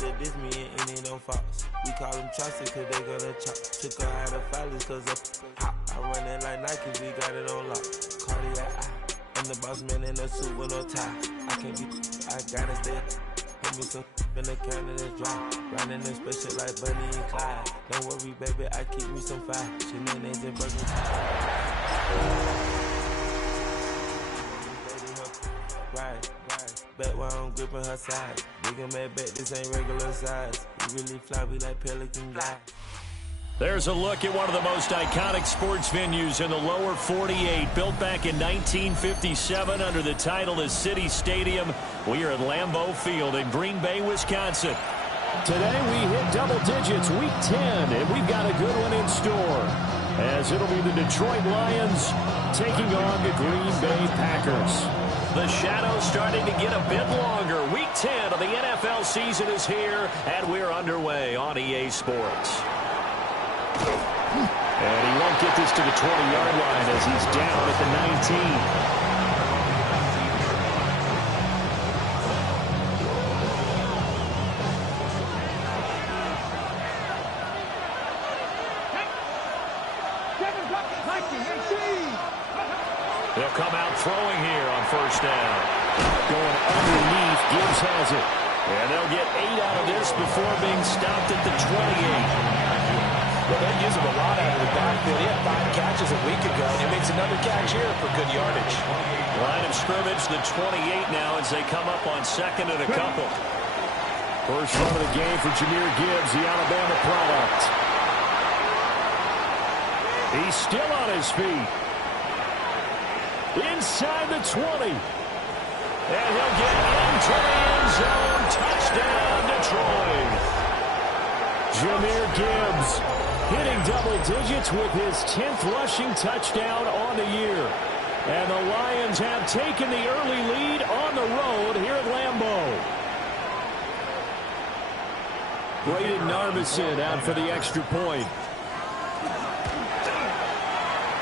to diss me and it don't false. We call them chopsticks cause they gonna chop. Took her out of filers cause hot. I run it like Nike, we got it on lock. Cardiac eye. I'm the boss man in a suit with no tie. I can't be, I gotta stay. Put me some in the can of this dry. Riding in special like Bunny and Clyde. Don't worry, baby, I keep me some fire. Shenanigans and burgers. Right. Bet while I'm gripping her side. Nigga mad bet this ain't regular size. We really fly, we like Pelican guy. There's a look at one of the most iconic sports venues in the lower 48. Built back in 1957 under the title of City Stadium. We are at Lambeau Field in Green Bay, Wisconsin. Today we hit double digits, week 10, and we've got a good one in store. As it'll be the Detroit Lions taking on the Green Bay Packers. The shadow's starting to get a bit longer. Week 10 of the NFL season is here, and we're underway on EA Sports. And he won't get this to the 20-yard line as he's down at the 19. They'll come out throwing here on first down. Going underneath, Gibbs has it. And they'll get 8 out of this before being stopped at the 28. Well, they use him a lot out of the backfield. He had 5 catches a week ago, and he makes another catch here for good yardage. Line of scrimmage, the 28 now as they come up on second and a couple. First run of the game for Jahmyr Gibbs, the Alabama product. He's still on his feet. Inside the 20. And he'll get into the end zone. Touchdown, Detroit. Jahmyr Gibbs hitting double digits with his 10th rushing touchdown on the year. And the Lions have taken the early lead on the road here at Lambeau. Braden Narbison out for the extra point.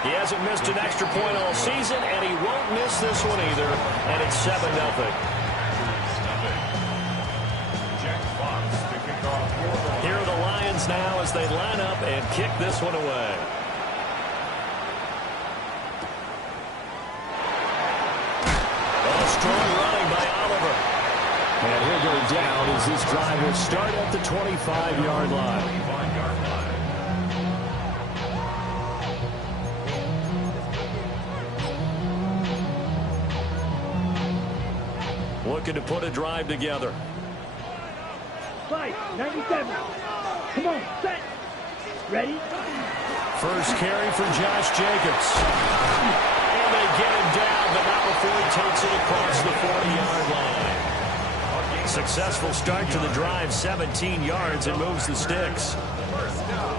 He hasn't missed an extra point all season, and he won't miss this one either. And it's 7-0. Here are the Lions now as they line up and kick this one away. Strong running by Oliver. And he'll go down as this drive will start at the 25-yard line. Looking to put a drive together. 97. Come on, set. Ready? First carry for Josh Jacobs. And they get him down, but not before he takes it across the 40-yard line. Successful start to the drive, 17 yards, and moves the sticks.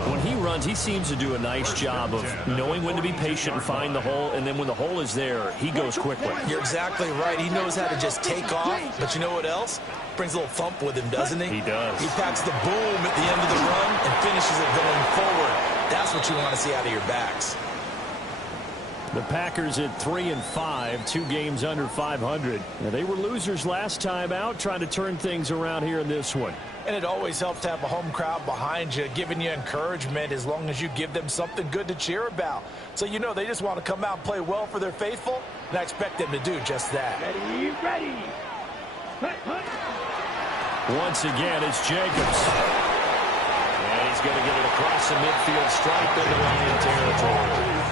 When he runs, he seems to do a nice job of knowing when to be patient and find the hole, and then when the hole is there, he goes quickly. You're exactly right. He knows how to just take off, but you know what else? Brings a little thump with him, doesn't he? He does. He packs the boom at the end of the run and finishes it going forward. That's what you want to see out of your backs. The Packers at 3-5, 2 games under 500. Now, they were losers last time out, trying to turn things around here in this one. And it always helps to have a home crowd behind you, giving you encouragement as long as you give them something good to cheer about. So you know they just want to come out and play well for their faithful, and I expect them to do just that. Ready, ready. Once again, it's Jacobs. And he's going to get it across the midfield stripe into Lion territory.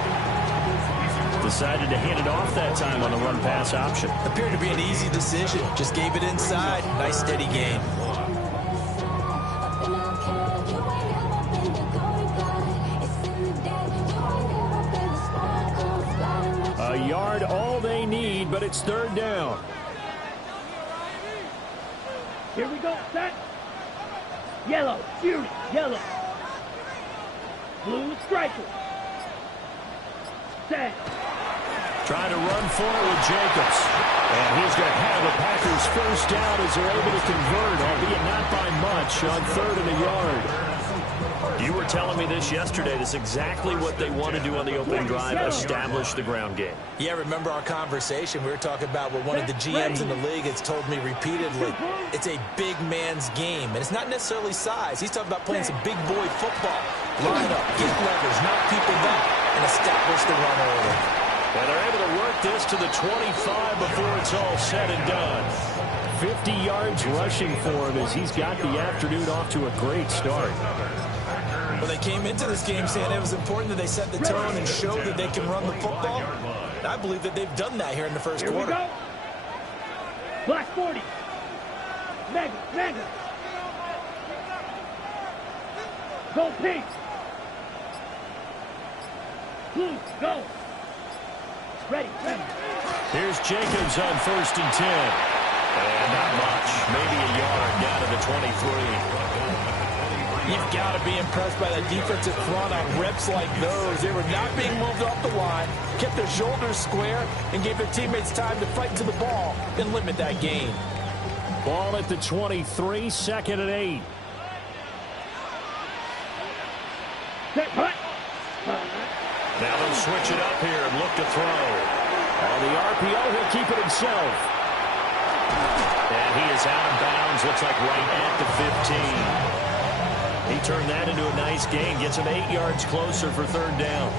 Decided to hand it off that time on the run-pass option. Appeared to be an easy decision. Just gave it inside. Nice, steady game. A yard, all they need, but it's third down. Here we go, set. Yellow, fury, yellow. Blue striker. Set. Trying to run for it with Jacobs. And he's going to have the Packers first down as they're able to convert, albeit not by much, on 3rd and a yard. You were telling me this yesterday. This is exactly what they want to do on the opening drive, establish the ground game. Yeah, remember our conversation. We were talking about what one of the GMs in the league has told me repeatedly. It's a big man's game, and it's not necessarily size. He's talking about playing some big boy football. Line up, get leverage, knock people back, and establish the run order. And they're able to work this to the 25 before it's all said and done. 50 yards rushing for him as he's got the afternoon off to a great start. When they came into this game saying it was important that they set the tone and show that they can run the football, and I believe that they've done that here in the first quarter. Go. Black 40. Mega. Go pink. Blue, go. Ready. Here's Jacobs on 1st and 10. And not much. Maybe a yard down to the 23. You've got to be impressed by that defensive front on reps like those. They were not being moved off the line, kept their shoulders square, and gave their teammates time to fight to the ball and limit that gain. Ball at the 23, 2nd and 8. Now they'll switch it up here and look to throw. On the RPO, he'll keep it himself. And he is out of bounds, looks like right at the 15. He turned that into a nice gain, gets him 8 yards closer for 3rd down.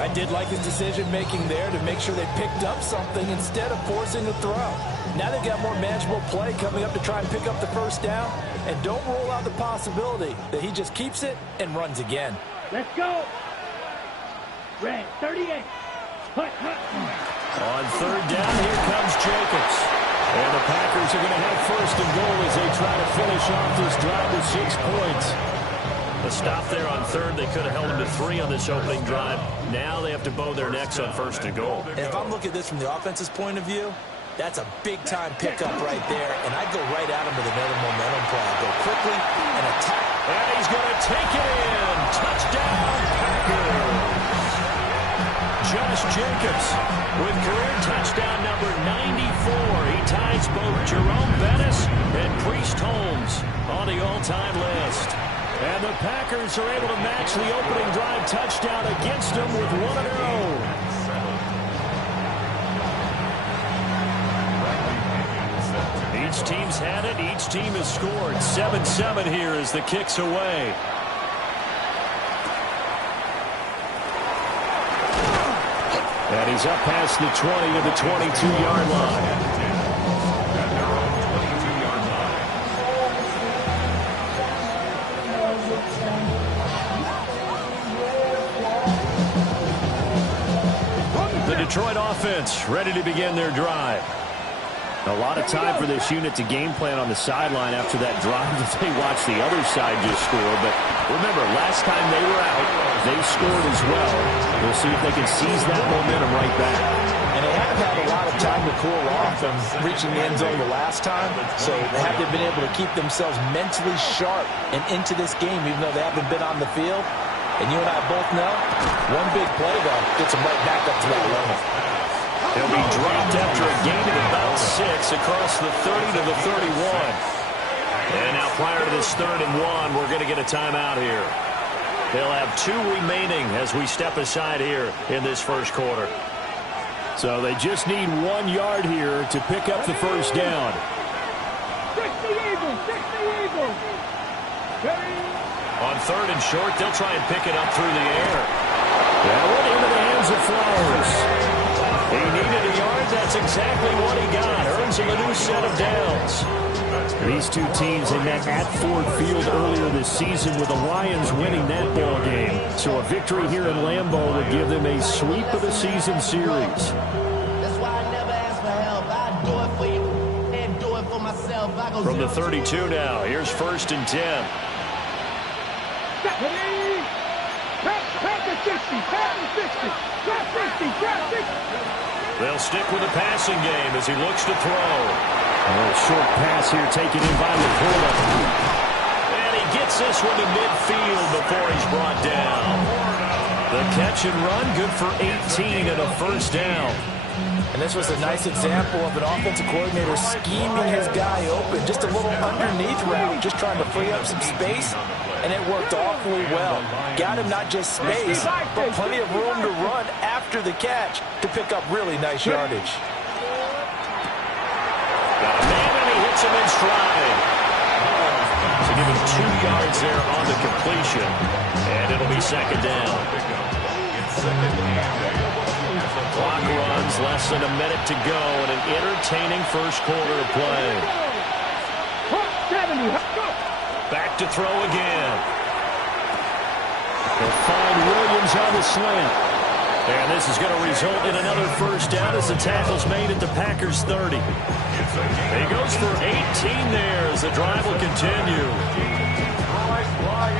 I did like his decision-making there to make sure they picked up something instead of forcing a throw. Now they've got more manageable play coming up to try and pick up the 1st down, and don't rule out the possibility that he just keeps it and runs again. Let's go. Red 38. On 3rd down, here comes Jacobs. And the Packers are going to have 1st and goal as they try to finish off this drive with 6 points. The stop there on 3rd, they could have held them to 3 on this opening drive. Now they have to bow their necks on 1st and goal. And if I'm looking at this from the offense's point of view, that's a big-time pickup right there, and I'd go right at him with another momentum play. I'd go quickly and attack. And he's going to take it in. Touchdown, Packers. Josh Jacobs with career touchdown number 94. He ties both Jerome Bettis and Priest Holmes on the all-time list. And the Packers are able to match the opening drive touchdown against them with one of their own. Each team's had it. Each team has scored. 7-7 here as the kick's away. And he's up past the 20 to the 22-yard line. The Detroit offense ready to begin their drive. A lot of time for this unit to game plan on the sideline after that drive that they watched the other side just score. But remember, last time they were out, they scored as well. We'll see if they can seize that momentum right back. And they haven't had a lot of time to cool off from reaching the end zone the last time. So they haven't been able to keep themselves mentally sharp and into this game, even though they haven't been on the field. And you and I both know, one big play, though, gets them right back up to that level. He'll be dropped after a gain of about 6 across the 30 to the 31. And now prior to this 3rd and 1, we're going to get a timeout here. They'll have 2 remaining as we step aside here in this first quarter. So they just need 1 yard here to pick up the 1st down. 60 Eagles. On 3rd and short, they'll try and pick it up through the air. That went into the hands of Flowers. He needed a yard. That's exactly what he got. Earns him a new set of downs. These two teams had met at Ford Field earlier this season with the Lions winning that ball game. So a victory here in Lambeau would give them a sweep of the season series. That's why I never ask for help. I do it for you and do it for myself. I go From the 32 now, here's 1st and 10. They'll stick with the passing game as he looks to throw. A short pass here taken in by Laporta. And he gets this one to midfield before he's brought down. The catch and run, good for 18 and a 1st down. And this was a nice example of an offensive coordinator scheming his guy open, option, just a little underneath route, just trying to free up some space, and it worked awfully well. Got him not just space, but plenty of room to run after the catch to pick up really nice yardage. Got a man, and he hits him in stride. So give him 2 yards there on the completion, and it'll be second down. Clock runs, less than a minute to go, and an entertaining first quarter of play. Back to throw again. They'll find Williams on the slant. And this is going to result in another first down as the tackle's made at the Packers' 30. He goes for 18 there as the drive will continue.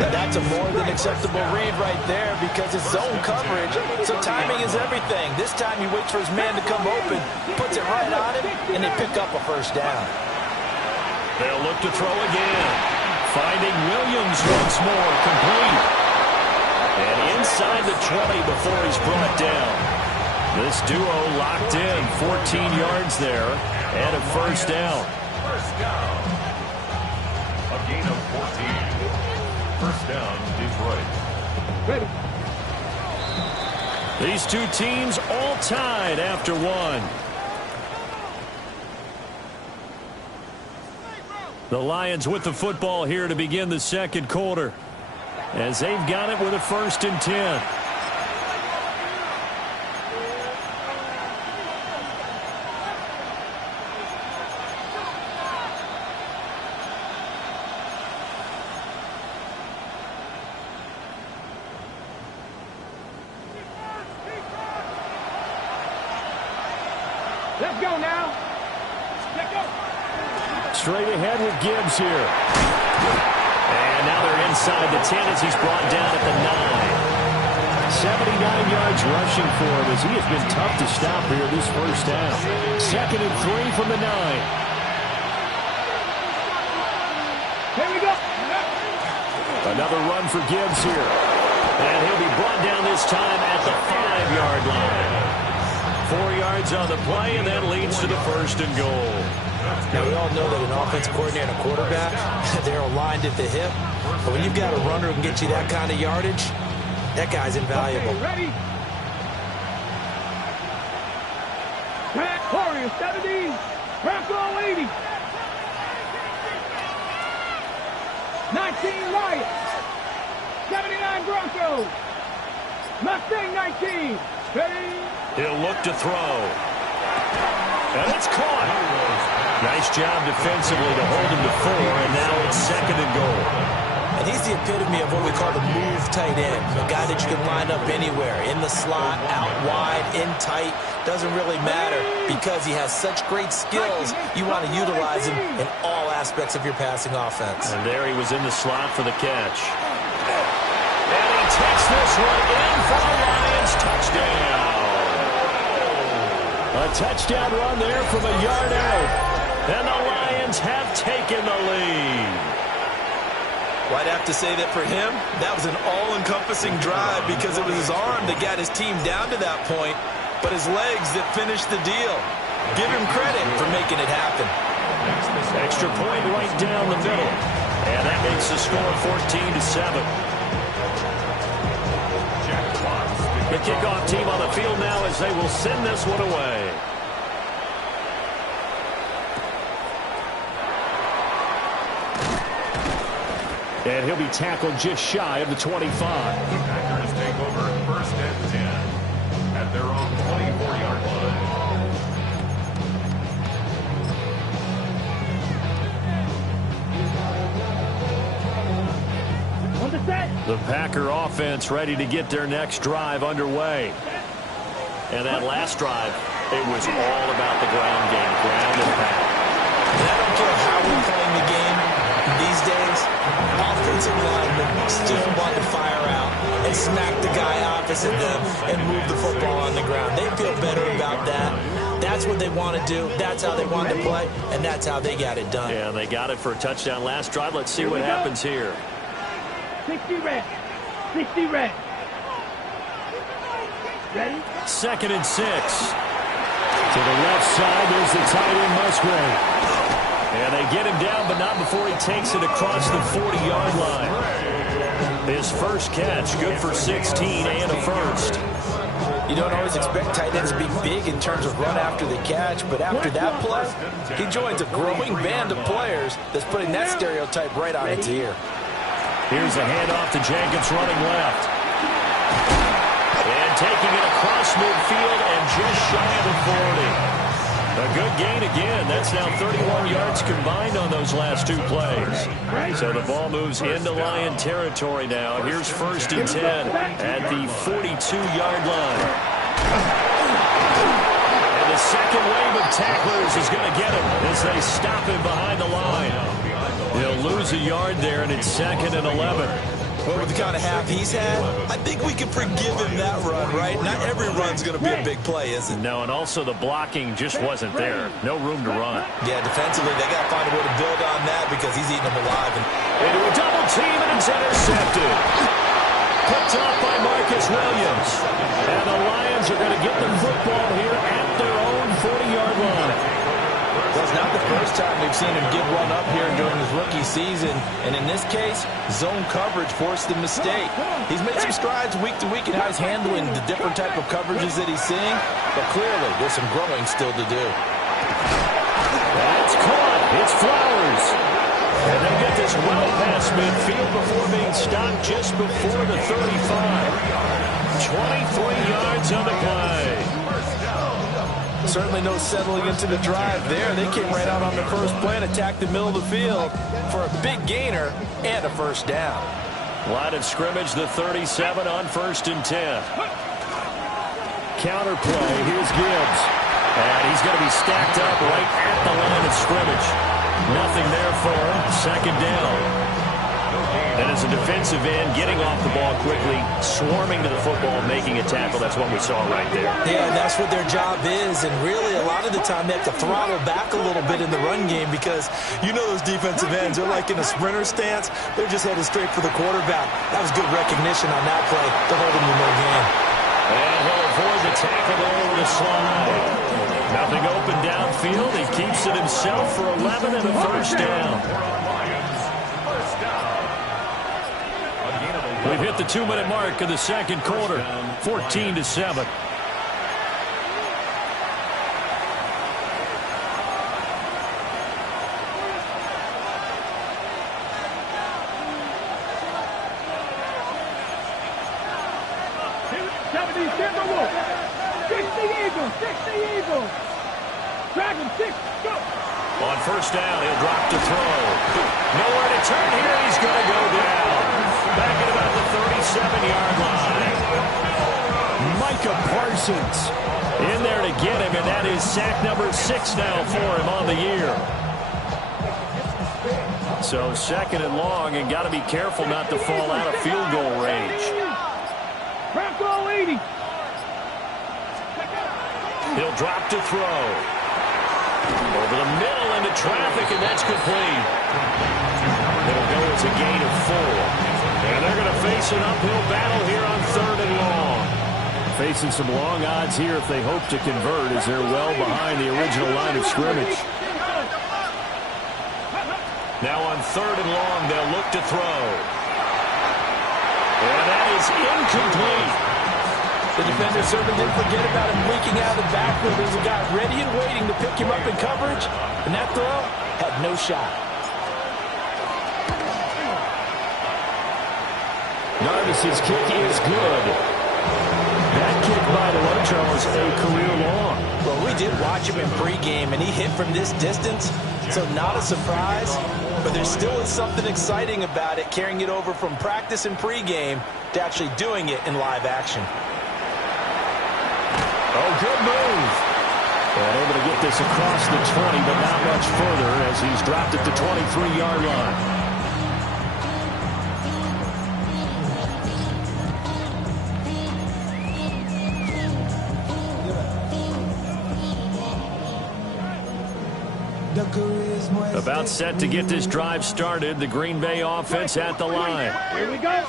Now that's a more than acceptable read right there because it's zone coverage, so timing is everything. This time he waits for his man to come open, puts it right on him, and they pick up a first down. They'll look to throw again. Finding Williams once more, complete. And inside the 20 before he's brought down. This duo locked in, 14 yards there, and a first down. A gain of 14. First down, Detroit. Ready. These two teams all tied after one. The Lions with the football here to begin the second quarter, as they've got it with a 1st and 10. Let's go now. Let's go. Straight ahead with Gibbs here. And now they're inside the 10 as he's brought down at the 9. 79 yards rushing for him as he has been tough to stop here this first down. 2nd and 3 from the 9. Here we go. Another run for Gibbs here. And he'll be brought down this time at the 5-yard line. 4 yards on the play, and that leads to the 1st and goal. Now, we all know that an offensive coordinator and a quarterback, they're aligned at the hip. But when you've got a runner who can get you that kind of yardage, that guy's invaluable. Okay, ready? Warriors 70, Bronco 80. 19 Lions, 79 Broncos, Mustang 19. Ready? He'll look to throw. And it's caught. Nice job defensively to hold him to 4, and now it's 2nd and goal. And he's the epitome of what we call the move tight end. A guy that you can line up anywhere, in the slot, out wide, in tight. Doesn't really matter because he has such great skills. You want to utilize him in all aspects of your passing offense. And there he was in the slot for the catch. And he takes this one in for the Lions. Touchdown. A touchdown run there from a yard out. And the Lions have taken the lead. Well, I'd have to say that for him, that was an all-encompassing drive because it was his arm that got his team down to that point, but his legs that finished the deal. Give him credit for making it happen. Extra point right down the middle. And that makes the score 14-7. The kickoff team on the field now as they will send this one away. And he'll be tackled just shy of the 25. The Packers take over 1st and 10 at their own 24-yard line. On the set. The Packer offense ready to get their next drive underway. And that last drive, it was all about the ground game, ground and pound. And I don't care how we're playing the game these days, offensive linemen still want to fire out and smack the guy opposite them and move the football on the ground. They feel better about that. That's what they want to do. That's how they want to play, and that's how they got it done. Yeah, they got it for a touchdown last drive. Let's see what happens here. 60 red. 60 red. Ready? 2nd and 6. To the left side, there's the tight end Musgrave. And they get him down, but not before he takes it across the 40-yard line. His first catch, good for 16 and a first. You don't always expect tight ends to be big in terms of run after the catch, but after that play, he joins a growing band of players that's putting that stereotype right on its ear. Here's a handoff to Jacobs running left. And taking it across midfield and just shy of the 40. A good gain again. That's now 31 yards combined on those last two plays. So the ball moves into Lion territory now. Here's 1st and 10 at the 42-yard line. And the second wave of tacklers is going to get him as they stop him behind the line. He'll lose a yard there, and it's 2nd and 11. Well, with the kind of half he's had, I think we can forgive him that run, right? Not every run's going to be a big play, is it? No, and also the blocking just wasn't there. No room to run. Yeah, defensively, they got to find a way to build on that because he's eating them alive. Into a double team, and it's intercepted. Picked off by Marcus Williams. And the Lions are going to get the football here at their own 40-yard line. Well, it's not the first time we've seen him give one up here during his rookie season. And in this case, zone coverage forced the mistake. He's made some strides week to week in how he's handling the different type of coverages that he's seeing. But clearly, there's some growing still to do. That's caught. It's Flowers. And they'll get this well past midfield before being stopped just before the 35. 23 yards on the play. Certainly no settling into the drive there. They came right out on the first play and attacked the middle of the field for a big gainer and a first down. Line of scrimmage, the 37 on 1st and 10. Counter play. Here's Gibbs. And he's going to be stacked up right at the line of scrimmage. Nothing there for him. 2nd down. And as a defensive end, getting off the ball quickly, swarming to the football, making a tackle, that's what we saw right there. Yeah, and that's what their job is. And really, a lot of the time, they have to throttle back a little bit in the run game because you know those defensive ends, they're like in a sprinter stance. They're just headed straight for the quarterback. That was good recognition on that play to hold him to no gain. And he'll avoid the tackle there with a slide. Nothing open downfield. He keeps it himself for 11 and a first down. We've hit the 2-minute mark of the second quarter, 14-7. Dragon 6, go! On first down, he'll drop to throw. Nowhere to turn here. He's going to go down. Back at about the 37-yard line. Micah Parsons in there to get him, and that is sack number 6 now for him on the year. So 2nd and long, and got to be careful not to fall out of field goal range. Bronco 80. He'll drop to throw. Over the middle into traffic, and that's complete. It'll go as a gain of 4. And they're going to face an uphill battle here on 3rd and long. Facing some long odds here if they hope to convert, as they're well behind the original line of scrimmage. Now on 3rd and long, they'll look to throw. And that is incomplete. The defender certainly didn't forget about him leaking out of the backfield. There's a guy ready and waiting to pick him up in coverage, and that throw had no shot. Jarvis's kick is good. That kick by LaRoche was a career long. Well, we did watch him in pregame, and he hit from this distance, so not a surprise. But there still is something exciting about it, carrying it over from practice and pregame to actually doing it in live action. Oh, good move. And able to get this across the 20, but not much further as he's dropped at the 23-yard line. About set to get this drive started. The Green Bay offense at the line. Here we go.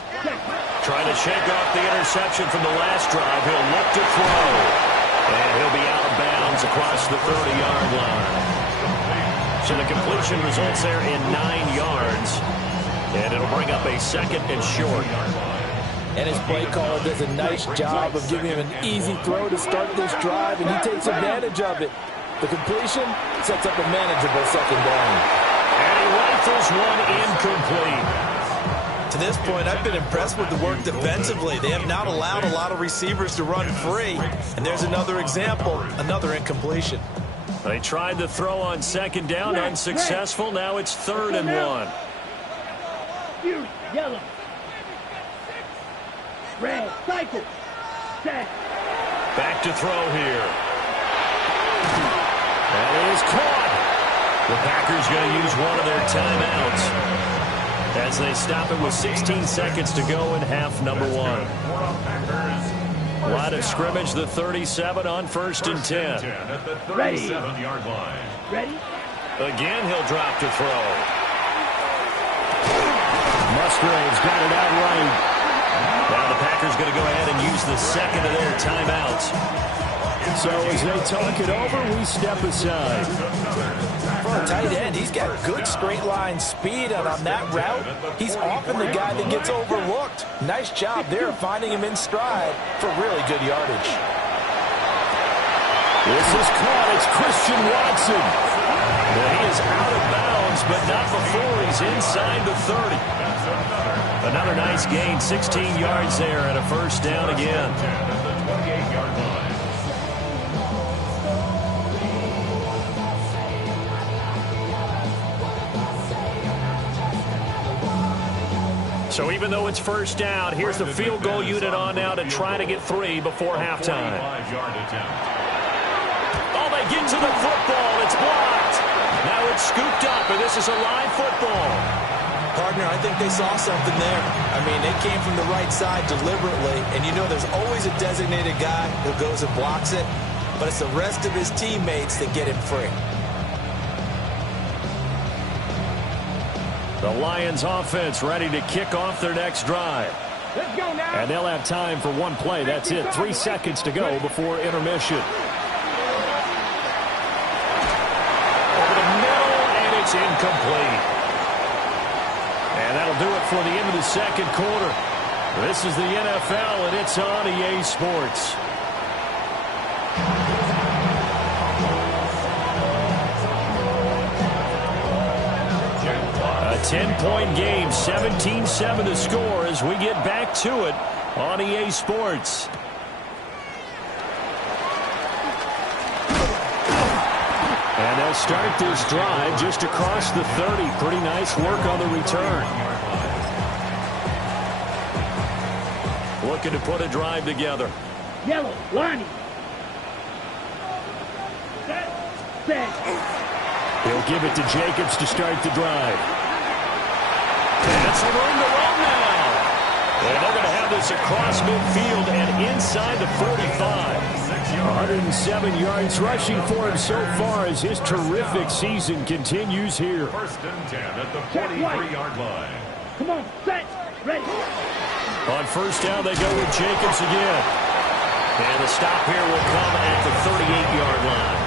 Trying to shake off the interception from the last drive. He'll look to throw. And he'll be out of bounds across the 30-yard line. So the completion results there in 9 yards. And it'll bring up a 2nd and short. And his play caller does a nice job of giving him an easy throw to start this drive, and he takes advantage of it. The completion sets up a manageable 2nd down. And he rifles one incomplete. To this point, I've been impressed with the work defensively. They have not allowed a lot of receivers to run free. And there's another example, another incompletion. They tried to throw on 2nd down, unsuccessful. Now it's 3rd and 1. Fury, yellow. Red, cycle. Set. Back to throw here. That is caught. The Packers going to use one of their timeouts as they stop it with 16 seconds to go in half number 1. Line of scrimmage, the 37 on 1st and 10. At the 37-yard line. Ready? Again, he'll drop to throw. Musgrave's got it out right. Now the Packers going to go ahead and use the 2nd of their timeouts. So as they talk it over, we step aside. For a tight end, he's got good straight line speed, and on that route, he's often the guy that gets overlooked. Nice job there finding him in stride for really good yardage. This is caught. It's Christian Watson. Well, he is out of bounds, but not before he's inside the 30. Another nice gain, 16 yards there, and a 1st down again. So even though it's 1st down, here's the field goal unit on now to try to get 3 before halftime. Oh, they get to the football. It's blocked. Now it's scooped up, and this is a live football. Partner, I think they saw something there. I mean, they came from the right side deliberately, and you know there's always a designated guy who goes and blocks it, but it's the rest of his teammates that get him free. The Lions offense ready to kick off their next drive. Let's go now. And they'll have time for one play. That's it. 3 seconds to go before intermission. Over the middle, and it's incomplete. And that'll do it for the end of the 2nd quarter. This is the NFL, and it's on EA Sports. A 10-point game, 17-7 to score as we get back to it on EA Sports. And they'll start this drive just across the 30. Pretty nice work on the return. Looking to put a drive together. Yellow, lining. Set. He'll give it to Jacobs to start the drive. That's some room to run now. And they're going to have this across midfield and inside the 45. 107 yards rushing for him so far as his terrific season continues here. 1st and 10 at the 43-yard line. Come on, set, ready. On 1st down, they go with Jacobs again. And the stop here will come at the 38-yard line.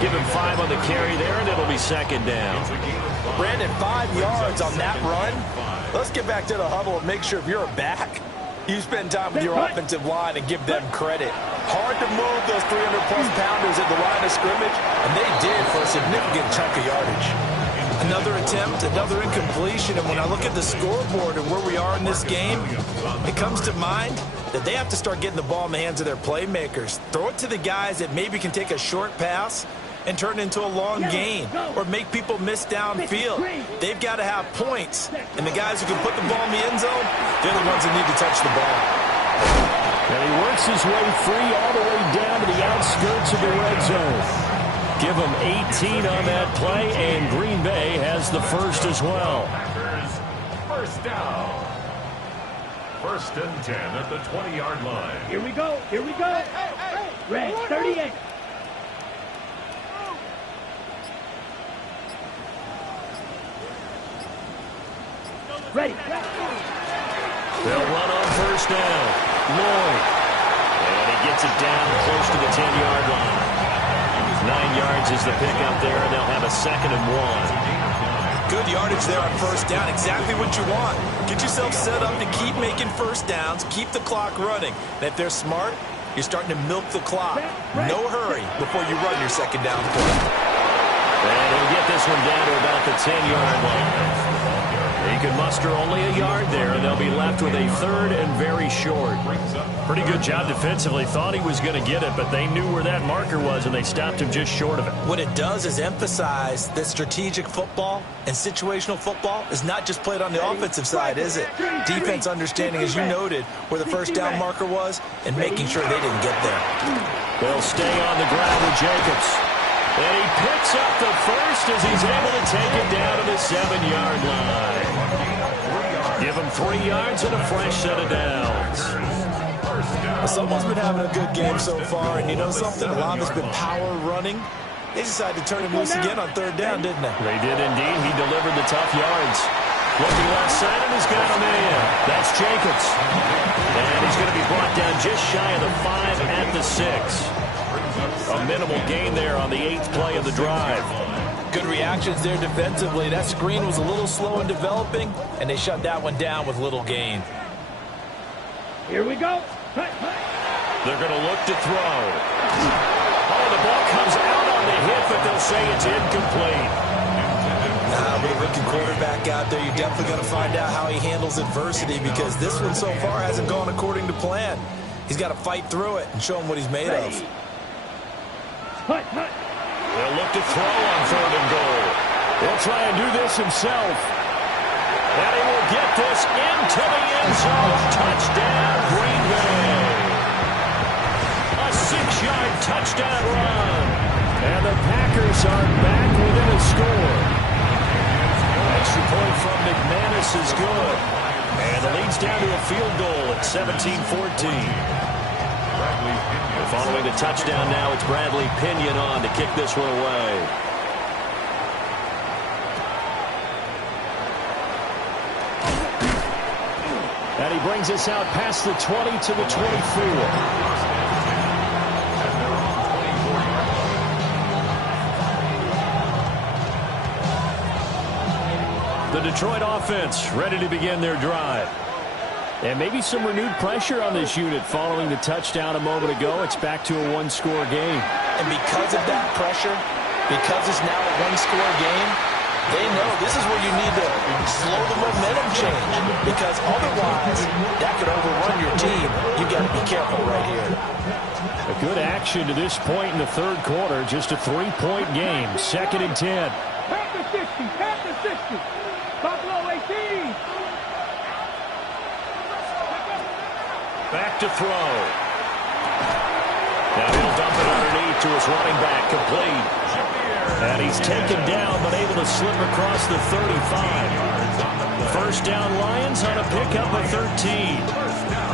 Give him 5 on the carry there, and it'll be 2nd down. Brandon, 5 yards on that run. Let's get back to the huddle and make sure if you're a back, you spend time with your offensive line and give them credit. Hard to move those 300-plus pounders at the line of scrimmage, and they did for a significant chunk of yardage. Another attempt, another incompletion, and when I look at the scoreboard and where we are in this game, it comes to mind that they have to start getting the ball in the hands of their playmakers. Throw it to the guys that maybe can take a short pass and turn it into a long gain or make people miss downfield. They've got to have points, and the guys who can put the ball in the end zone, they're the ones that need to touch the ball. And he works his way free all the way down to the outskirts of the red zone. Give him 18 on that play, and Green Bay has the 1st as well. Packers, 1st down. 1st and 10 at the 20-yard line. Here we go, here we go. Red, 38. Ready. They'll run on 1st down. Lloyd. And he gets it down close to the 10-yard line. 9 yards is the pickup there, and they'll have a 2nd and 1. Good yardage there on first down. Exactly what you want. Get yourself set up to keep making first downs, keep the clock running. And if they're smart, you're starting to milk the clock. No hurry before you run your second down play. And he'll get this one down to about the 10-yard line. He can muster only a yard there, and they'll be left with a 3rd and very short. Pretty good job defensively. Thought he was going to get it, but they knew where that marker was, and they stopped him just short of it. What it does is emphasize that strategic football and situational football is not just played on the offensive side, is it? Defense understanding, as you noted, where the first down marker was and making sure they didn't get there. They'll stay on the ground with Jacobs. And he picks up the first as he's able to take it down to the 7-yard line. Give him 3 yards and a fresh set of downs. Someone's been having a good game so far, and you know something? A lot of it's been power running. They decided to turn him loose again on 3rd down, didn't they? They did indeed. He delivered the tough yards. Looking left side, and he's got him in. That's Jacobs. And he's going to be brought down just shy of the 5 at the 6. A minimal gain there on the 8th play of the drive. Good reactions there defensively. That screen was a little slow in developing, and they shut that one down with little gain. Here we go. They're going to look to throw. Oh, the ball comes out on the hit, but they'll say it's incomplete. With a rookie quarterback out there, you're definitely going to find out how he handles adversity, because this one so far hasn't gone according to plan. He's got to fight through it and show him what he's made of. They'll look to throw on 3rd and goal. He'll try and do this himself. And he will get this into the end zone. Touchdown, Green Bay. A 6-yard touchdown run. And the Packers are back within a score. Extra point from McManus is good. And the lead's down to a field goal at 17-14. Following the touchdown now, it's Bradley Pinion on to kick this one away. And he brings us out past the 20 to the 24. The Detroit offense ready to begin their drive. And maybe some renewed pressure on this unit following the touchdown a moment ago. It's back to a 1-score game. And because of that pressure, because it's now a 1-score game, they know this is where you need to slow the momentum change, because otherwise that could overrun your team. You got to be careful right here. A good action to this point in the 3rd quarter. Just a 3-point game. 2nd and 10. Panther 60, Panther 60. Buffalo 18. Back to throw. Now he'll dump it underneath to his running back, complete. And he's taken down, but able to slip across the 35. First down Lions on a pickup of 13.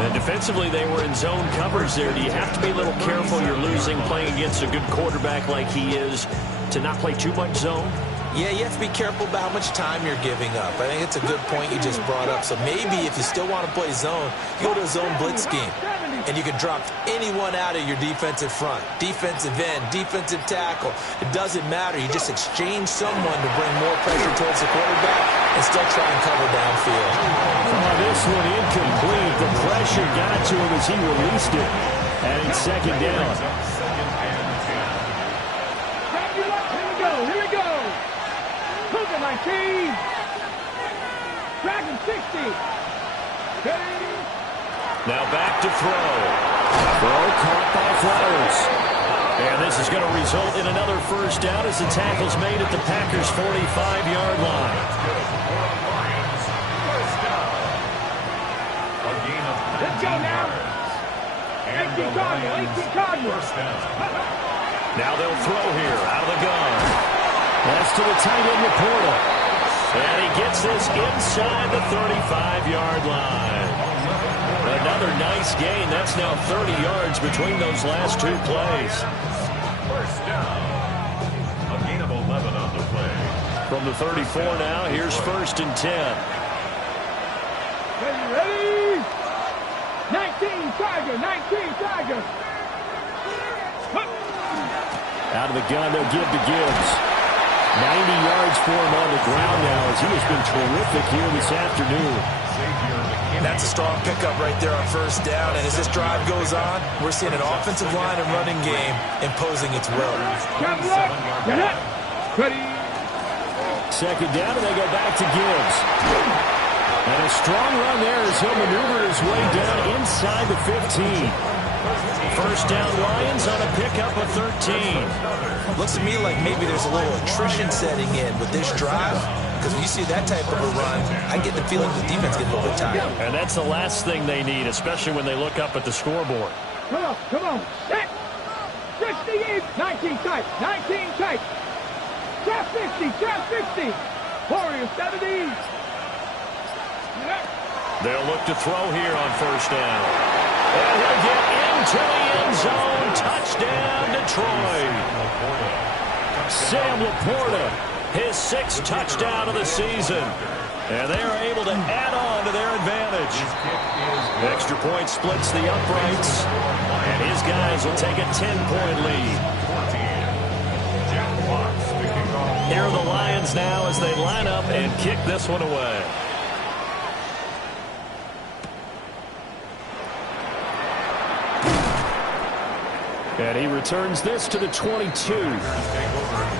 And defensively, they were in zone covers there. Do you have to be a little careful? You're losing, playing against a good quarterback like he is, to not play too much zone? Yeah, you have to be careful about how much time you're giving up. I think it's a good point you just brought up. So maybe if you still want to play zone, you go to a zone blitz scheme. And you can drop anyone out of your defensive front. Defensive end, defensive tackle. It doesn't matter. You just exchange someone to bring more pressure towards the quarterback and still try and cover downfield. This one incomplete. The pressure got to him as he released it. And it's 2nd down. Here we go. Cougar 19. Dragon 60. Now back to throw. Throw caught by Flowers. And this is going to result in another first down as the tackle's made at the Packers' 45-yard line. Let's go now. 18 Cardinals. Now they'll throw here out of the gun. That's to the tight end, Laporta. And he gets this inside the 35-yard line. Another nice gain. That's now 30 yards between those last 2 plays. First down. A gain of 11 on the play. From the 34 now, here's 1st and 10. Ready? 19 Tiger. Out of the gun, they'll give to Gibbs. 90 yards for him on the ground now as he has been terrific here this afternoon. That's a strong pickup right there on first down. And as this drive goes on, we're seeing an offensive line and running game imposing its will. Second down, and they go back to Gibbs. And a strong run there as he'll maneuver his way down inside the 15. First down, Lions on a pickup of 13. Looks to me like maybe there's a little attrition setting in with this drive. Because when you see that type of a run, I get the feeling the defense gets a little bit tired. And that's the last thing they need, especially when they look up at the scoreboard. Come on, set. Stretch the in, 19 tight, 19 tight. Trap 50. Warriors 70. They'll look to throw here on first down. And he'll get into the end zone. Touchdown, Detroit. Sam Laporta, his 6th touchdown of the season. And they are able to add on to their advantage. Extra point splits the uprights. And his guys will take a 10-point lead. Here are the Lions now as they line up and kick this one away. And he returns this to the 22. Take over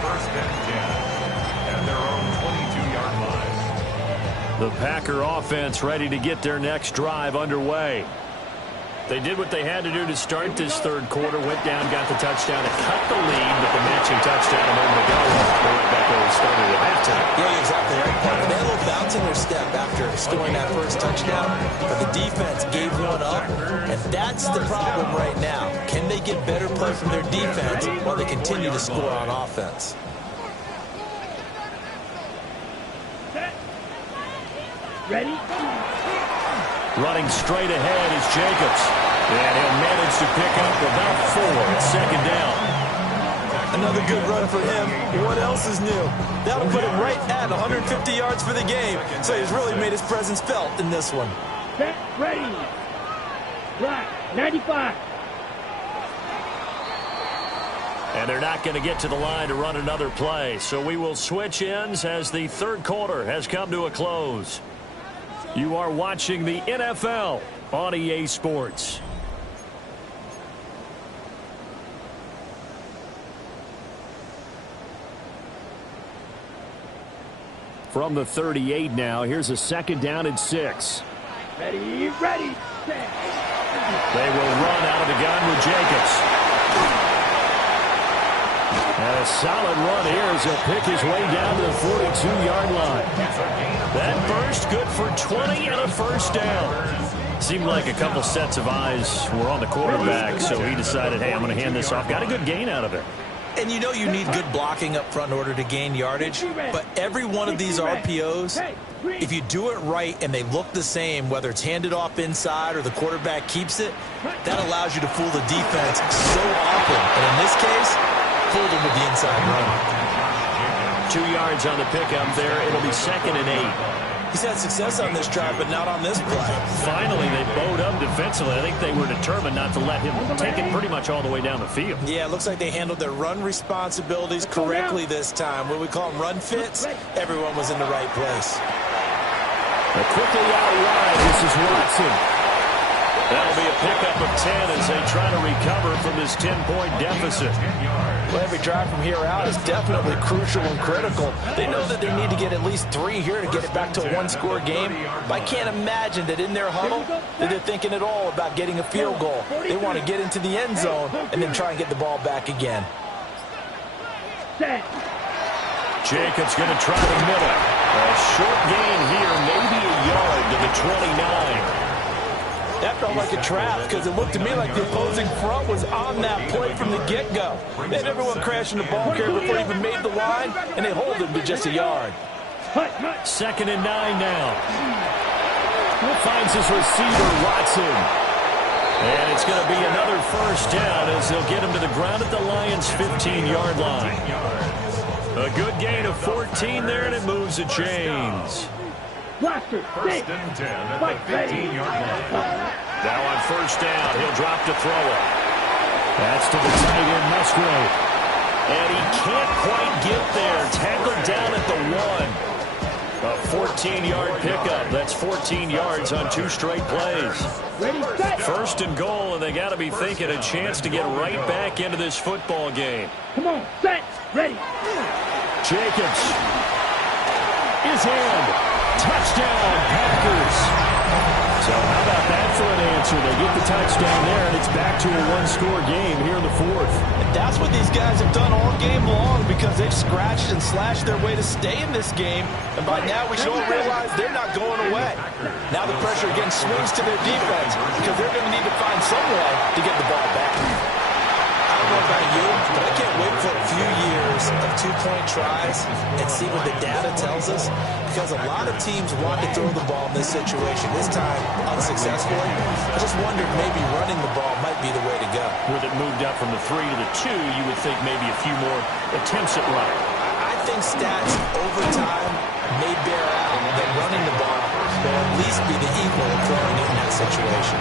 first and 10 at their own 22-yard line. The Packer offense ready to get their next drive underway. They did what they had to do to start this third quarter. Went down, got the touchdown to cut the lead with the matching touchdown a moment ago. They went back where we started at halftime. Yeah, exactly right. They had a little bounce in their step after scoring that first touchdown, but the defense gave one up, and that's the problem right now. Can they get better play from their defense while they continue to score on offense? Ready? Running straight ahead is Jacobs. And he'll manage to pick up about 4 at second down. Another good run for him. What else is new? That'll put him right at 150 yards for the game. So he's really made his presence felt in this one. Set, ready. Right, 95. And they're not going to get to the line to run another play. So we will switch ends as the third quarter has come to a close. You are watching the NFL on EA Sports. From the 38 now, here's a second down and 6. Ready, set. They will run out of the gun with Jacobs. And a solid run here as he'll pick his way down to the 42-yard line. That burst good for 20 and a first down. Seemed like a couple sets of eyes were on the quarterback, so he decided, hey, I'm going to hand this off. Got a good gain out of it. And you know you need good blocking up front in order to gain yardage, but every one of these RPOs, if you do it right and they look the same, whether it's handed off inside or the quarterback keeps it, that allows you to fool the defense so often. And in this case, fooled him with the inside run. 2 yards on the pickup there. It'll be second and 8. He's had success on this drive, but not on this play. Finally, they bowed up defensively. I think they were determined not to let him take it pretty much all the way down the field. Yeah, it looks like they handled their run responsibilities correctly this time. When we call them run fits, everyone was in the right place. Quickly out wide, this is Watson. That'll be a pickup of 10 as they try to recover from this 10-point deficit. Well, every drive from here out is definitely crucial and critical. They know that they need to get at least 3 here to get it back to a one-score game. But I can't imagine that in their huddle that they're thinking at all about getting a field goal. They want to get into the end zone and then try and get the ball back again. Jacobs going to try the middle. A short gain here, maybe a yard to the 29. That felt like a trap because it looked to me like the opposing front was on that play from the get-go. They had everyone crashing the ball carrier before he even made the line, and they hold him to just a yard. Second and 9 now. Finds his receiver, Watson. And it's going to be another first down as they'll get him to the ground at the Lions' 15-yard line. A good gain of 14 there, and it moves the chains. First and 10 at the 15-yard line. Now on first down, he'll drop to throw it. That's to the tight end, Musgrave. And he can't quite get there. Tackled down at the 1. A 14-yard pickup. That's 14 yards on 2 straight plays. Ready, set. First and goal, and they got to be thinking a chance to get right back into this football game. Come on, set, ready. Jacobs is in. Touchdown, Packers. So how about that for an answer? They get the touchdown there, and it's back to a one-score game here in the 4th. And that's what these guys have done all game long because they've scratched and slashed their way to stay in this game. And by now we should all realize they're not going away. Now the pressure again swings to their defense because they're going to need to find some way to get the ball back. I don't know about you, but I can't wait for a few years of 2-point tries and see what the data tells us because a lot of teams want to throw the ball in this situation. This time, unsuccessfully. I just wondered maybe running the ball might be the way to go. With it moved up from the 3 to the 2, you would think maybe a few more attempts at running. I think stats over time may bear out that running the ball will at least be the equal of throwing it in that situation.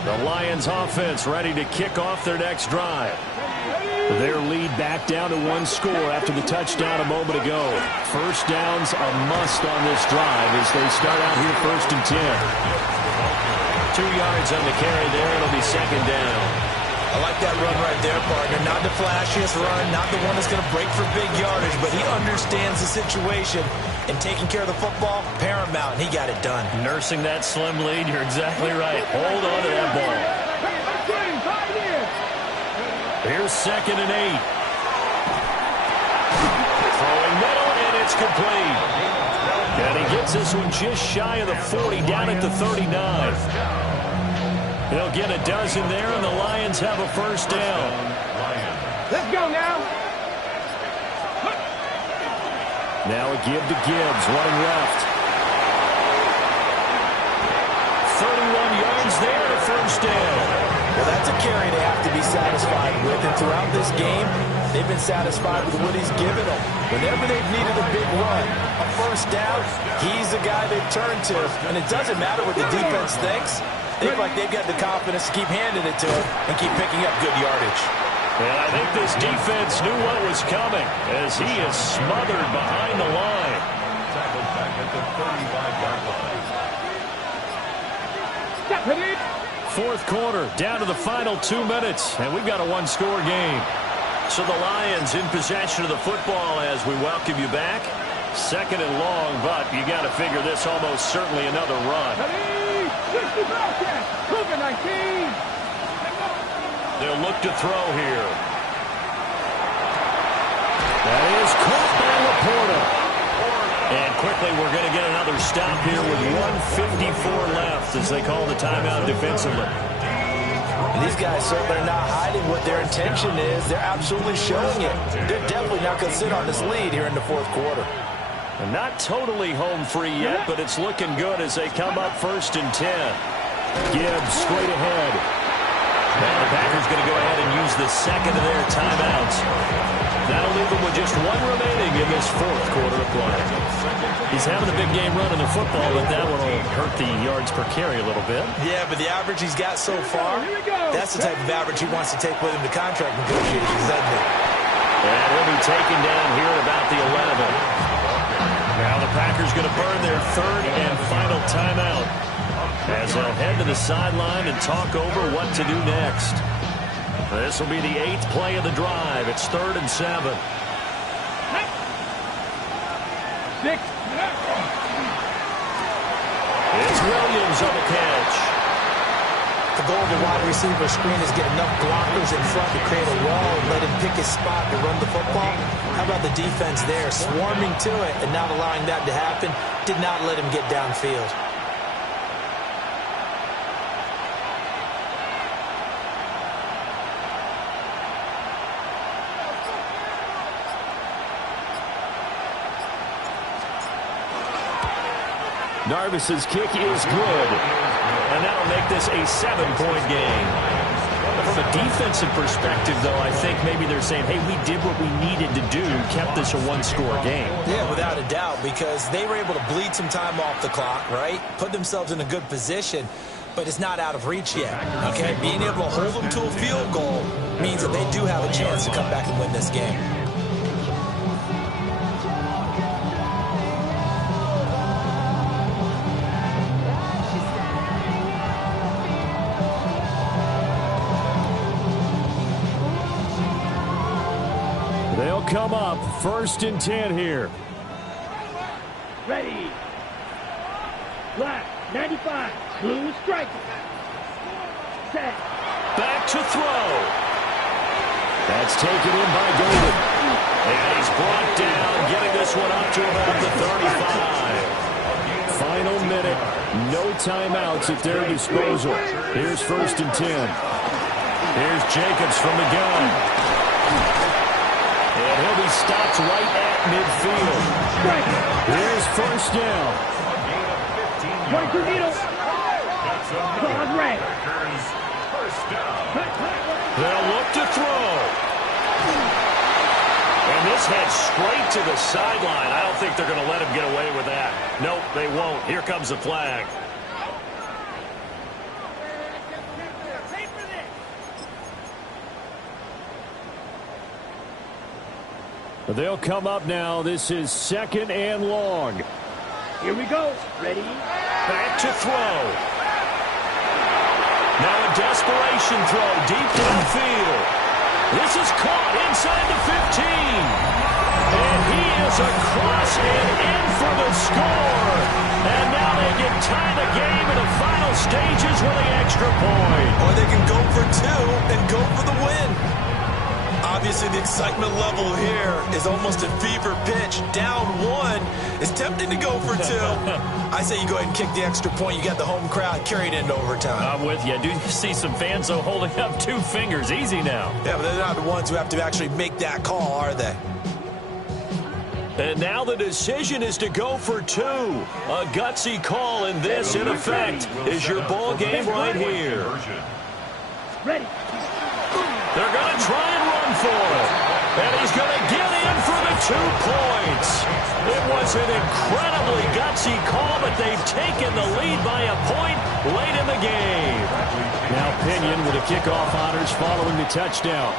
The Lions offense ready to kick off their next drive. Their lead back down to 1 score after the touchdown a moment ago. First down's a must on this drive as they start out here 1st and 10. 2 yards on the carry there. It'll be 2nd down. I like that run right there, partner. Not the flashiest run, not the one that's going to break for big yardage, but he understands the situation, and taking care of the football, paramount, and he got it done. Nursing that slim lead, you're exactly right. Hold on to that ball. Here's 2nd and 8. Throwing middle, and it's complete. And he gets this one just shy of the 40, down at the 39. He'll get a dozen there, and the Lions have a first down. Let's go now. Now a give to Gibbs, running left. 31 yards there, a first down. Well, that's a carry they have to be satisfied with, and throughout this game, they've been satisfied with what he's given them. Whenever they've needed a big run, a first down, he's the guy they've turned to, and it doesn't matter what the defense thinks. They look like they've got the confidence to keep handing it to him and keep picking up good yardage. And I think this defense knew what was coming as he is smothered behind the line. Tackled back at the 35-yard line. 4th quarter, down to the final 2 minutes, and we've got a one-score game. So the Lions in possession of the football as we welcome you back. 2nd and long, but you got to figure this almost certainly another run. They'll look to throw here. That is caught by Laporta. And quickly we're going to get another stop here with 1:54 left as they call the timeout defensively. And these guys certainly are not hiding what their intention is. They're absolutely showing it. They're definitely not going to sit on this lead here in the 4th quarter. And not totally home free yet, but it's looking good as they come up 1st and 10. Gibbs straight ahead. Now the Packers going to go ahead and use the 2nd of their timeouts. That'll leave them with just 1 remaining in this 4th quarter of play. He's having a big game running the football, but that one will hurt the yards per carry a little bit. Yeah, but the average he's got so far, that's the type of average he wants to take with him to contract negotiations, doesn't he? And he'll be taken down here at about the 11. Now the Packers going to burn their 3rd and final timeout as they'll head to the sideline and talk over what to do next. This will be the 8th play of the drive. It's 3rd and 7. 6. It's Williams on the catch. The goal of the wide receiver screen is get enough blockers in front to create a wall and let him pick his spot to run the football. How about the defense there, swarming to it and not allowing that to happen? Did not let him get downfield. Narvis's kick is good, and that'll make this a 7-point game. From a defensive perspective, though, I think maybe they're saying, hey, we did what we needed to do, kept this a one-score game. Yeah, without a doubt, because they were able to bleed some time off the clock, right? Put themselves in a good position, but it's not out of reach yet, okay? Being able to hold them to a field goal means that they do have a chance to come back and win this game. They'll come up 1st and 10 here. Ready. Black, 95. Blue striker. Set. Back to throw. That's taken in by Golden. And he's brought down, getting this one up to about the 35. Final minute. No timeouts at their disposal. Here's 1st and 10. Here's Jacobs from the gun. And he'll be stopped right at midfield. Here's 1st down. 22 needles. Claude Ray. They'll look to throw. And this heads straight to the sideline. I don't think they're going to let him get away with that. Nope, they won't. Here comes the flag. They'll come up now. This is 2nd and long. Here we go. Ready? Back to throw. Now a desperation throw deep downfield. This is caught inside the 15. And he is across and in for the score. And now they can tie the game in the final stages with the extra point. Or they can go for 2 and go for the win. Obviously, the excitement level here is almost a fever pitch. Down 1 is tempting to go for 2. I say you go ahead and kick the extra point. You got the home crowd carried into overtime. I'm with you. I do see some fans, though, holding up 2 fingers. Easy now. Yeah, but they're not the ones who have to actually make that call, are they? And now the decision is to go for 2. A gutsy call, and this, in effect, is your ball game right here. Ready. They're going to try and run for it. And he's going to get in for the 2 points. It was an incredibly gutsy call, but they've taken the lead by a point late in the game. Now Pinion with the kickoff honors following the touchdown.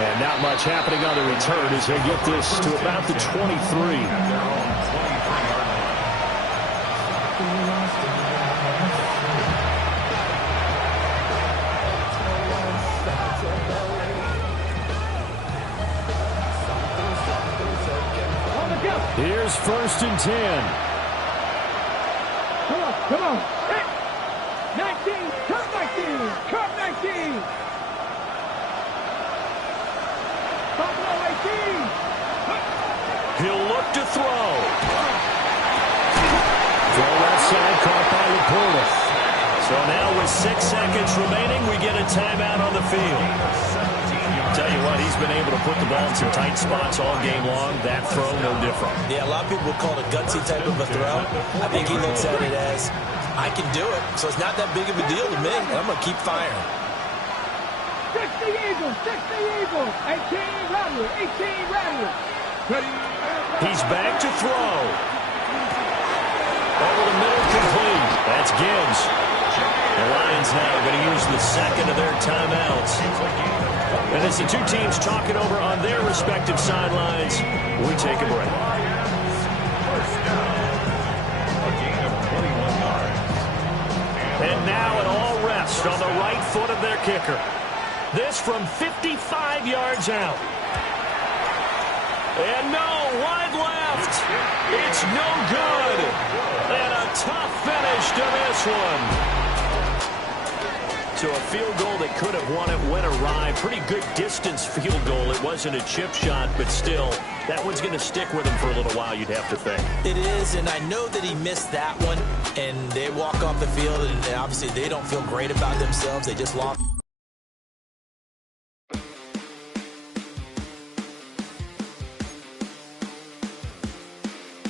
And not much happening on the return as they get this to about the 23. Here's 1st and 10. Come on, come on. 19, cut 19, cut 19. Buffalo 18. He'll look to throw. Throw left side, caught by Laporta. So now with 6 seconds remaining, we get a timeout on the field. Tell you what, he's been able to put the ball in some tight spots all game long. That throw, no different. Yeah, a lot of people would call it a gutsy type of a throw. I think he looks at it as, I can do it, so it's not that big of a deal to me, and I'm going to keep firing. 60 Eagles, 60 Eagles. 18 Rattlers, 18 Rattlers. Ready? He's back to throw. Over the middle, complete. That's Gibbs. The Lions now are going to use the second of their timeouts. And as the 2 teams talking over on their respective sidelines, we take a break. And now it all rests on the right foot of their kicker. This from 55 yards out. And no, wide left. It's no good. And a tough finish to this one. So a field goal that could have won it went awry. Pretty good distance field goal. It wasn't a chip shot, but still, that one's going to stick with him for a little while, you'd have to think. It is, and I know that he missed that one, and they walk off the field, and obviously they don't feel great about themselves. They just lost.